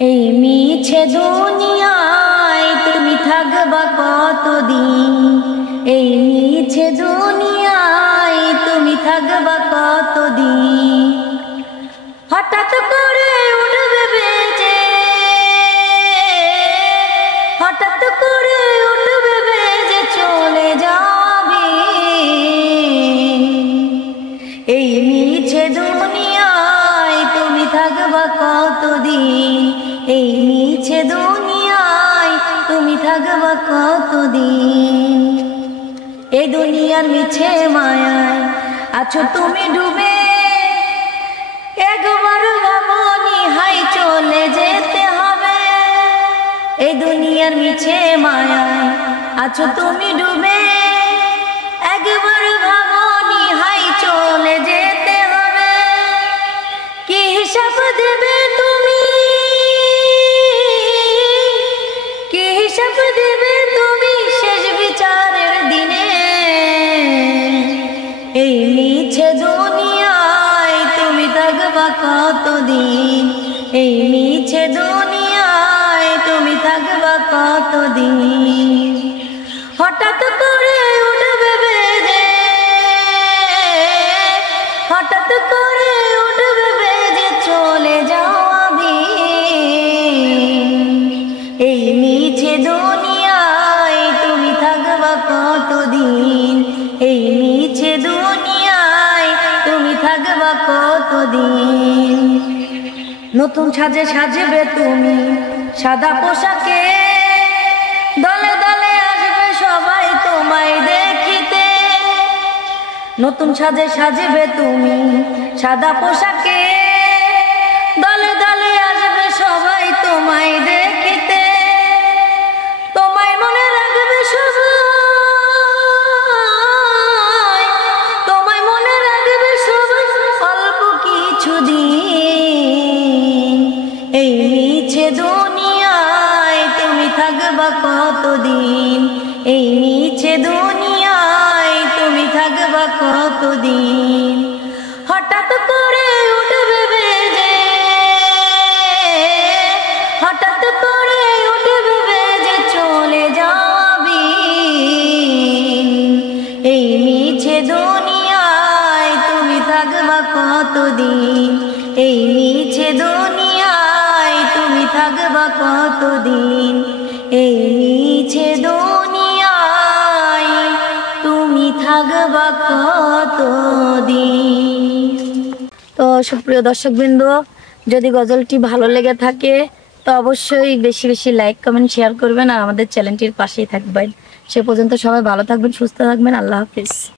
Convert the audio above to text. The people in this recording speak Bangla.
এই মিছে দুনিয়ায় তুমি থাকবা কতদিন, এই মিছে দুনিয়ায় তুমি থাকবা কতদিন। হঠাৎ করে উঠবে বেজে, হঠাৎ করে উঠবে বেজে চলে যাবে। এই মিছে দুনিয়ায় তুমি থাকবা কতদিন, এই মিছে দুনিয়ায় তুমি থাকবা কতদিন। এই দুনিয়ার মিছে মায়ায় আছো তুমি ডুবে, একবার ভাবনি হাই চলে যেতে হবে। এই দুনিয়ার মিছে মায়ায় আছো তুমি ডুবে, একবার ভাবনি হাই চলে যেতে হবে। কি হিসাব দেবে তুমি, কি হিসাব দেবে তুমি শেষ বিচারের দিনে। এই মিছে দুনিয়ায় তুমি থাকবা কতদিন, এই মিছে দুনিয়ায় তুমি থাকবা কতদিন। হঠাৎ করে উঠবে বেজে, হঠাৎ করে উঠবে বেজে চলে যাবি। এই মিছে দুনিয়ায় তুমি থাকবা কতদিন, এই মিছে দুনিয়ায় তুমি থাকবা কতদিন। নতুন সাজে সাজবে তুমি সাদা পোশাকে, দলে দলে আসবে সবাই তোমায় দেখিতে। নতুন সাজে সাজবে তুমি সাদা পোশাকে, দলে দলে আসবে সবাই তোমায় দেখিতে। তোমায় মনে রাখবে সবাই, তোমায় মনে রাখবে সবাই অল্প কিছু দিন। এই মিছে দুনিয়ায় তুমি থাকবা কতদিন, এই মিছে দুনিয়ায় তুমি থাকবা কতদিন। হঠাৎ করে উঠবে বেজে, হঠাৎ করে উঠবে বেজে চলে যাবি। এই মিছে দুনিয়ায় তুমি থাকবা কতদিন, এই মিছে দুনিয়ায় তুমি থাকবা কতদিন। এই মিছে দুনিয়ায় তুমি থাকবা কতদিন। তো সুপ্রিয় দর্শকবৃন্দ, যদি গজলটি ভালো লেগে থাকে তো অবশ্যই বেশি বেশি লাইক কমেন্ট শেয়ার করবেন আর আমাদের চ্যানেলটির পাশেই থাকবেন। সে পর্যন্ত সবাই ভালো থাকবেন, সুস্থ থাকবেন। আল্লাহ হাফিজ।